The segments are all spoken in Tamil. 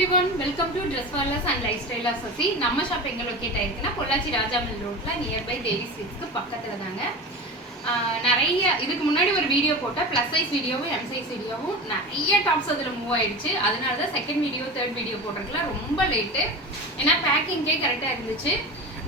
everyone, welcome to Dress Wallers and Lifestyle Associate. நம்ம ஷாப் எங்க லொகேட் ஆயிருக்குன்னா பொள்ளாச்சி ராஜாமல் ரோட்ல நியர்பை தேவி ஸ்வீட்ஸ்க்கு பக்கத்துல தாங்க. நிறைய இதுக்கு முன்னாடி ஒரு வீடியோ போட்ட ப்ளஸ் சைஸ் வீடியோவும் எம் சைஸ் வீடியோவும் நிறைய டாப்ஸ் அதில் மூவ் ஆயிடுச்சு. அதனால தான் செகண்ட் வீடியோ தேர்ட் வீடியோ போட்டிருக்கலாம். ரொம்ப லேட்டு, ஏன்னா பேக்கிங்கே கரெக்டாக இருந்துச்சு.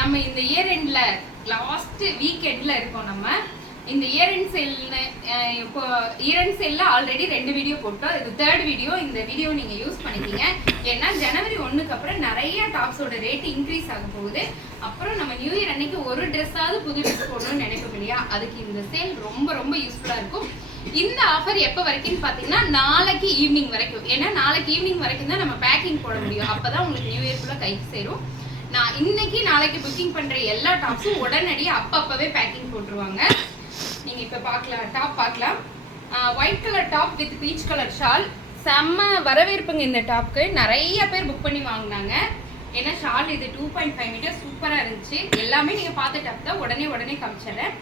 நம்ம இந்த இயர் எண்டில் லாஸ்ட் வீக் எண்டில் இருக்கோம். நம்ம இந்த இயர் எண்ட் சேல்னு இப்போ இயர் எண்ட் சேலில் ஆல்ரெடி 2 வீடியோ போட்டோம். இது தேர்ட் வீடியோ. இந்த வீடியோ நீங்கள் யூஸ் பண்ணிக்கிங்க. ஏன்னா ஜனவரி 1க்கு அப்புறம் நிறைய டாப்ஸோட ரேட் இன்க்ரீஸ் ஆக போகுது. அப்புறம் நம்ம நியூ இயர் அன்னைக்கு ஒரு ட்ரெஸ்ஸாவது புது ட்ரெஸ் போடணும்னு நினைப்போம் இல்லையா, அதுக்கு இந்த சேல் ரொம்ப ரொம்ப யூஸ்ஃபுல்லாக இருக்கும். இந்த ஆஃபர் எப்போ வரைக்கும்னு பார்த்தீங்கன்னா நாளைக்கு ஈவினிங் வரைக்கும். ஏன்னா நாளைக்கு ஈவினிங் வரைக்கும் தான் நம்ம பேக்கிங் போட முடியும். அப்போ தான் உங்களுக்கு நியூ இயர்க்குள்ளே கைக்கு சேரும். நான் இன்னைக்கு நாளைக்கு புக்கிங் பண்ணுற எல்லா டாப்ஸும் உடனடியாக அப்பப்பவே பேக்கிங் போட்டுருவாங்க. நீங்க இப்ப பார்க்கலாம், டாப் பார்க்கலாம். White colour top with peach colour shawl. செம்ம வரவேற்புங்க இந்த டாப்க்கு. நிறைய பேர் புக் பண்ணி வாங்கினாங்க. ஏன்னா ஷால் இது 2.5 மீட்டர் சூப்பரா இருந்துச்சு. எல்லாமே நீங்க பார்த்த டாப் தான். உடனே காமிச்சிடுறேன்.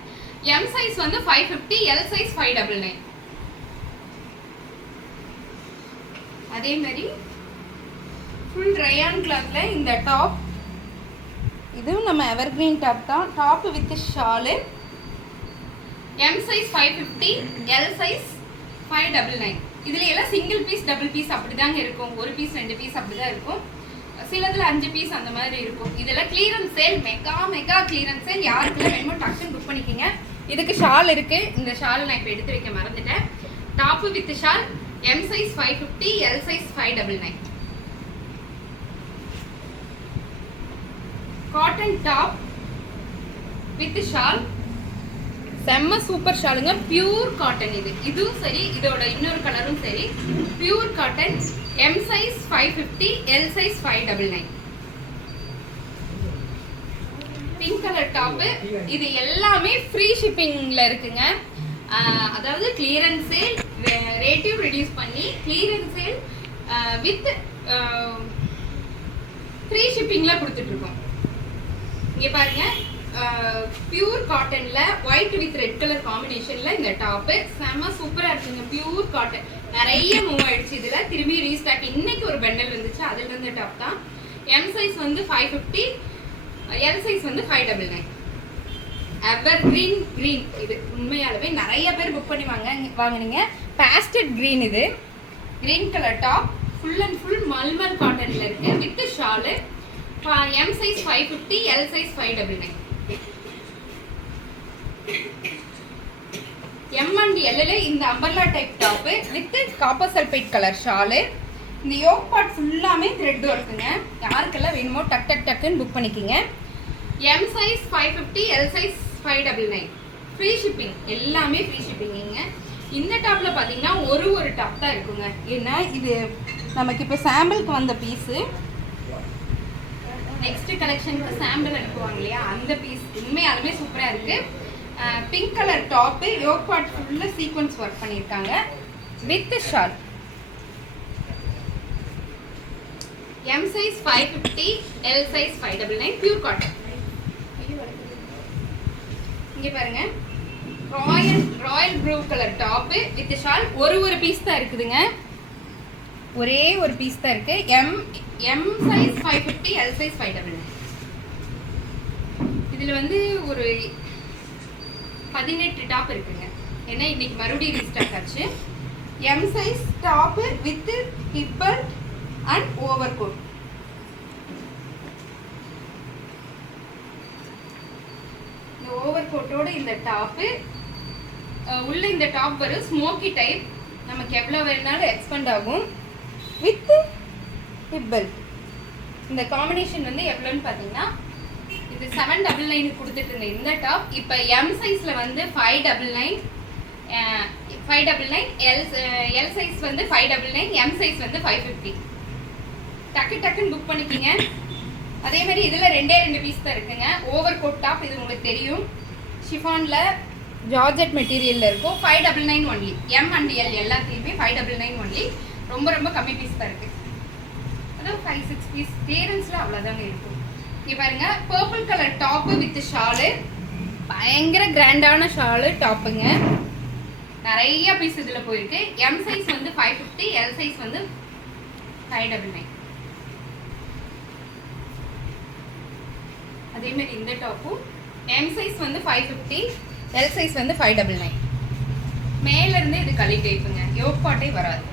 எம் சைஸ் வந்து 550, எல் சைஸ் 599. அதே மாதிரி ஃபுல் ரயான் கிளாத்ல இந்த டாப். இதுவும் நம்ம எவர்கிரீன் டாப் தான். Top with shawl. M size 550, L size 599. இதுல எல்லாம் சிங்கிள் பீஸ் டபுள் பீஸ் அப்படிதாங்க இருக்கும். ஒரு பீஸ் 2 பீஸ் அப்படிதான் இருக்கும். சிலதுல 5 பீஸ் அந்த மாதிரி இருக்கும். இதெல்லாம் clearance sale, mega clearance sale. யாருக்குலாம் வேணுமோ டக்குன்னு புக் பண்ணிக்கங்க. இதுக்கு ஷால் இருக்கு. இந்த ஷால் நான் இப்போ எடுத்து வைக்க மறந்துட்டேன். Top with shawl M size 550, L size 599. Cotton top with shawl. செம்ம சூப்பர் ஷாலுங்க. Pure cotton. இதுவும் சரி, இதோட இன்னொரு கலரும் சரி. Pure cotton. M size 550, L size 599. Pink colour top. இது எல்லாமே ஃப்ரீ ஷிப்பிங்ல இருக்குங்க. அதாவது கிளியரன்ஸ் சேல், ரேட்டையும் ரெடியூஸ் பண்ணி கிளியரன்ஸ் சேல் வித் ஃப்ரீ ஷிப்பிங்ல கொடுத்துட்டு இருக்கோம். இங்க பாருங்க, பியூர் காட்டன்ல ஒயிட் வித் ரெட் கலர் காம்பினேஷன்ல இந்த டாப் செம சூப்பரா இருக்குங்க. பியூர் காட்டன் நிறைய மூவ் ஆயிடுச்சு. இதுல திரும்பி ரீஸ்டாக் இன்னைக்கு ஒரு பண்டல் வந்துச்சு. அதுல இருந்த டாப் தான். எம் சைஸ் வந்து 550, எல் சைஸ் வந்து 599. Evergreen. இது உண்மையாலவே நிறைய பேர் புக் பண்ணி வாங்கினீங்க. Pastel green. இது green colour top full and full மல்மல் காட்டன்ல இருக்கு with shawl. M size 550, L size 599. M and எல்ல இந்த umbrella type top with copper sulphate colour shawl. இந்த யோக் பார்ட் ஃபுல்லாமே த்ரெட் ஒர்க்குங்க. யாருக்கெல்லாம் வேணுமோ டக்குன்னு புக் பண்ணிக்கிங்க. M size 550, L size 599. Free shipping. எல்லாமே ஃப்ரீ ஷிப்பிங்க. இந்த டாப்ல பார்த்தீங்கன்னா ஒரு டாப் தான் இருக்குங்க. ஏன்னா இது நமக்கு இப்போ சாம்பிளுக்கு வந்த பீஸு. நெக்ஸ்ட் கலெக்ஷனுக்கு சாம்பிள் அனுப்புவாங்க இல்லையா, அந்த பீஸ் உண்மையாலுமே சூப்பராக இருக்கு. Pink colour top, yoke part ஃபுல்லாக சீக்வன்ஸ் ஒர்க் பண்ணியிருக்காங்க with shawl. M size 550, L size 599. Pure cotton. இங்கே பாருங்க, royal blue colour top with shawl. ஒரு பீஸ் தான் இருக்குதுங்க. ஒரே ஒரு பீஸ் தான் இருக்கு. M size 550, L size 599. இதில் வந்து ஒரு 18 டாப் இருக்குங்க. ஏன்னா இன்னைக்கு மறுபடியும் ரீஸ்டாக் ஆச்சு. M size top with hip belt and over coat. இந்த ஓவர் கோட்டோட இந்த டாப்பு உள்ள இந்த டாப் வரும் ஸ்மோக்கி டைப். நமக்கு எவ்வளோ வேணாலும் எக்ஸ்பெண்ட் ஆகும் வித் ஹிப் பெல்ட். இந்த காம்பினேஷன் வந்து எவ்வளோன்னு பார்த்தீங்கன்னா, இது 799 கொடுத்துட்டு இருந்த இந்த டாப் இப்போ எம் சைஸ்ல வந்து 599, எல் சைஸ் வந்து 599, எம் சைஸ் வந்து 550. டக்குன்னு புக் பண்ணிக்கிங்க. அதே மாதிரி இதுல 2 பீஸ் தான் இருக்குங்க. Over coat top. இது உங்களுக்கு தெரியும், ஷிஃபான்ல ஜார்ஜெட் மெட்டீரியல்ல இருக்கும். 599 ஒன்லி. எம் அண்ட் எல் எல்லாத்தையுமே 599 ஒன்லி. ரொம்ப கம்மி பீஸ் தான் இருக்கு. அதாவது 5-6 பீஸ் கிளியரன்ஸ்ல அவ்வளவுதாங்க இருக்கும். இங்க பாருங்க, purple colour top with shawl. பயங்கர கிராண்டான ஷாலு டாப்புங்க. நிறைய பீஸ் இதுல போயிருக்கு. எம் சைஸ் வந்து 550, எல் சைஸ் வந்து 599. அதே மாதிரி இந்த டாப்பும் எம் சைஸ் வந்து 550, எல் சைஸ் வந்து 599. மேலேருந்து இது களி டைப்புங்க, யோக் பாட்டே வராது.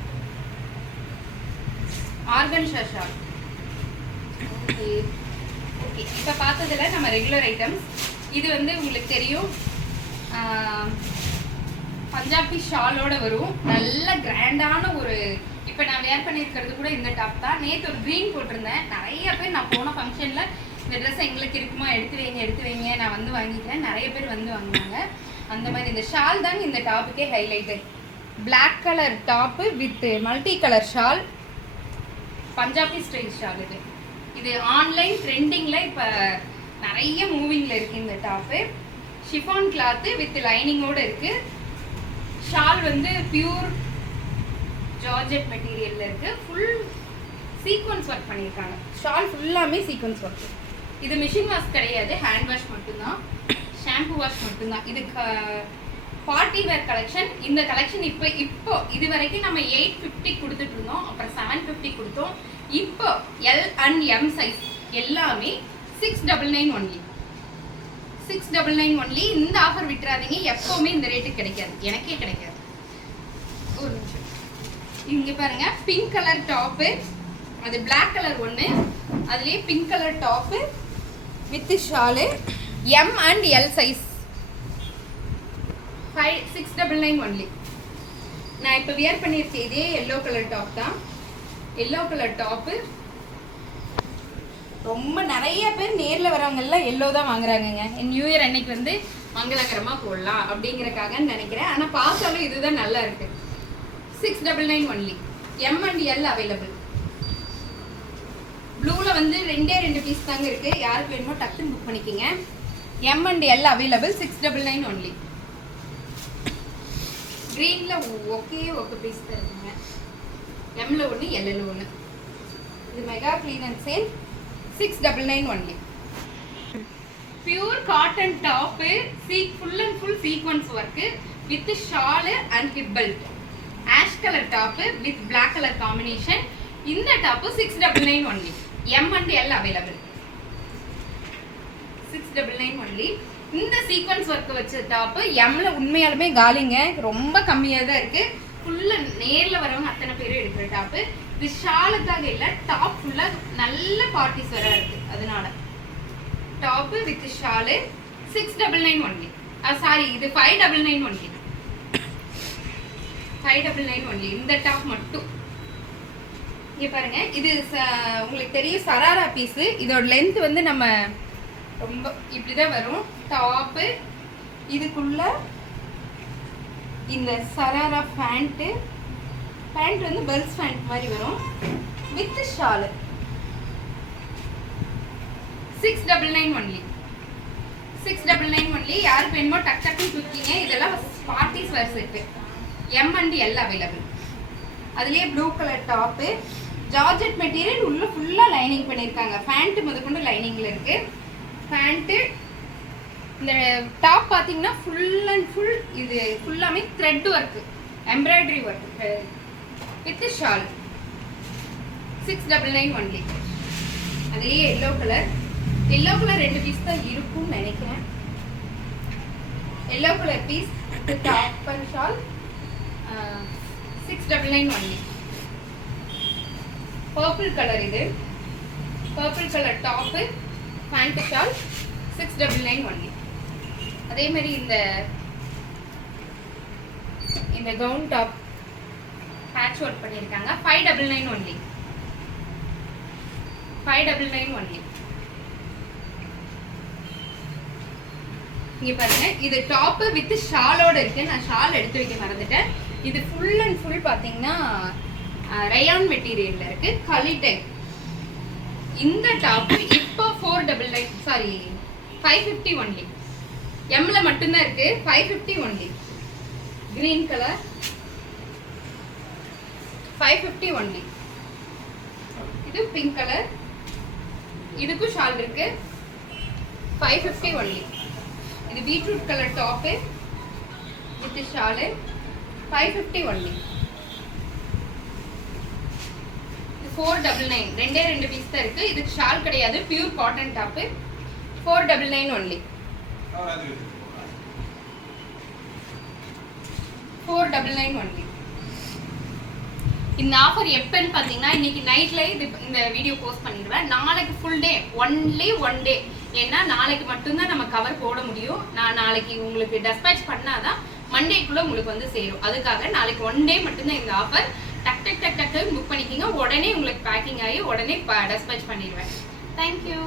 ஆர்கன்ஷா ஷால். ஓகே ஓகே, இப்போ பார்த்ததில் நம்ம ரெகுலர் ஐட்டம்ஸ். இது வந்து உங்களுக்கு தெரியும், பஞ்சாபி ஷாலோட வரும். நல்ல கிராண்டான ஒரு, இப்போ நான் வேர் பண்ணியிருக்கிறது கூட இந்த டாப் தான். நேற்று ஒரு க்ரீன் போட்டிருந்தேன். நிறைய பேர் நான் போன ஃபங்க்ஷனில் இந்த ட்ரெஸ் எங்களுக்கு இருக்குமா, எடுத்து வைங்க நான் வந்து வாங்கிட்டேன். நிறைய பேர் வந்து வாங்கினாங்க. அந்த மாதிரி இந்த ஷால் தாங்க இந்த டாப்புக்கே highlight. Black colour top with multi colour shawl, Punjabi style shawl. இது ஆன்லைன் ட்ரெண்டிங்கில் இப்போ நிறைய மூவிங்கில் இருக்குது இந்த டாப்பு. ஷிஃபான் கிளாத்து வித் லைனிங்கோடு இருக்குது. ஷால் வந்து பியூர் ஜார்ஜெட் மெட்டீரியலில் இருக்குது. ஃபுல் சீக்வன்ஸ் ஒர்க் பண்ணியிருக்காங்க. ஷால் ஃபுல்லாமே சீக்வன்ஸ் ஒர்க். இது மிஷின் வாஷ் கிடையாது, ஹேண்ட் வாஷ் மட்டும்தான், ஷாம்பு வாஷ் மட்டும்தான். இது பார்ட்டி வேர் கலெக்ஷன். இந்த கலெக்ஷன் இப்போ இது வரைக்கும் நம்ம 850 கொடுத்துட்டு இருந்தோம், அப்புறம் 750 கொடுத்தோம். இப்போ எல் அண்ட் எம் சைஸ் எல்லாமே 699 ஒன்லி. 699 ஒன்லி. இந்த ஆஃபர் விட்டுறாதீங்க, எப்பவுமே இந்த ரேட்டு கிடைக்காது, எனக்கே கிடைக்காது. ஒரு நிமிஷம், இங்க பாருங்க, பிங்க் கலர் டாப்பு, அது பிளாக் கலர் ஒன்று, அதுலேயே pink colour top with shawl, M and L size 699 only. நான் இப்போ வியர் பண்ணியிருக்கேன் இதே எல்லோ கலர் டாப் தான். எல்லோ கலர் டாப்பு ரொம்ப நிறைய பேர் நேரில் வரவங்கெல்லாம் எல்லோ தான் வாங்குறாங்கங்க. நியூ இயர் அன்னைக்கு வந்து மங்களகரமாக போடலாம் அப்படிங்கிறக்காக நினைக்கிறேன். ஆனால் பார்த்தாலும் இதுதான் நல்லா இருக்கு. 699 only. M and L available. ப்ளூவில் வந்து 2 பீஸ் தாங்க இருக்குது. யாருக்கு வேணுமோ டக்குன்னு புக் பண்ணிக்கோங்க. M and L available. 699 only. க்ரீனில் ஓகே பீஸ் தான் இருக்குங்க. எம்மில் ஒன்று, எல்லில் ஒன்று. இது mega clearance sale. 699 only. Pure cotton top, full and full sequins work with shawl and hip belt. Ash colour top with black colour combination. இந்த top 699 only. M and L available. 699 only. இந்த சீக்வன்ஸ் ஒர்க் வச்ச டாப்பு எம்ல உண்மையாலுமே காலிங்க, ரொம்ப கம்மியாக தான் இருக்கு. ஃபுல்லாக நேரில் வரவங்க அத்தனை பேரும் எடுக்கிற டாப்பு. இது ஷாலுக்காக இல்லை, டாப் ஃபுல்லாக நல்ல பார்ட்டிஸ் வர இருக்கு. அதனால top with shawl 699 only. Sorry, இது 599 ஒன்லி. 599 ஒன்லி. இந்த டாப் மட்டும் இங்கே பாருங்க. இது உங்களுக்கு தெரியும் சராரா பீஸு. இதோட லென்த் வந்து நம்ம ரொம்ப இப்படிதான் வரும் டாப்பு. இதுக்குள்ள இந்த சராரா பேண்ட் வந்து பெல்ஸ் பேண்ட் மாதிரி வரும் வித் ஷாலு. 699 ஒன்லி. 699 ஒன்லி. யாருக்கு வேணுமோ டக் டக்குன்னு தூக்கிங்க. இதெல்லாம் parties wear set. M and L available. அதுலேயே blue colour top, georgette material, உள்ள ஃபுல்லாக லைனிங் பண்ணியிருக்காங்க. பேண்ட்டு முதற்கொண்டு லைனிங்கில் இருக்கு. பேண்ட்டு இந்த டாப் பார்த்தீங்கன்னா ஃபுல் அண்ட் ஃபுல் இது ஃபுல்லாமே thread work, embroidery work with shawl. 699 only. அதுலேயே எல்லோ கலர் 2 பீஸ் தான் இருக்கும்னு நினைக்கிறேன். Yellow colour piece with top and shawl 699 only. Purple colour, இது purple colour top, pant shawl 699 only. அதே மாதிரி இந்த கவுன் டாப் பேட்ச் ஒர்க் பண்ணியிருக்காங்க. 599 ஒன்லி. 599 ஒன்லி. இங்க பாருங்க, இது டாப் வித் ஷாலோட இருக்கு. நான் ஷால் எடுத்து வைக்க மறந்துட்டேன். இது ஃபுல் அண்ட் ஃபுல் பாத்தீங்கன்னா ரயான் மெட்டீரியல்ல இருக்கு, களி டைப். இந்த டாப் இப்போ 550 ஒன்லி. எம்ல மட்டும்தான் இருக்கு. 550 ஒன்லி. Green colour 550 only. இது பிங்க் கலர், இதுக்கும் ஷால் இருக்கு. 550 ஒன்லி. இது beetroot colour top with shawl 550 only. 499. 2 piece தான் இருக்கு. இதுக்கு ஷால் கிடையாது, pure cotton top. 499 only. 499 only. இந்த ஆஃபர் எப்பன்னு பார்த்தீங்கன்னா இன்னைக்கு நைட்ல இந்த வீடியோ போஸ்ட் பண்ணிடுவேன். நாளைக்கு full day, only one day. ஏன்னா நாளைக்கு மட்டும்தான் நம்ம கவர் போட முடியும். நான் நாளைக்கு உங்களுக்கு டெஸ்பேச் பண்ணாதான் மண்டேக்குள்ள உங்களுக்கு வந்து சேரும். அதுக்காக நாளைக்கு ஒன் டே மட்டும்தான் இந்த ஆஃபர். டக் டக் டக் டக் புக் பண்ணிக்கிங்க. உடனே உங்களுக்கு பேக்கிங் ஆகி உடனே டெஸ்பேச் பண்ணிடுவேன். தேங்க்யூ.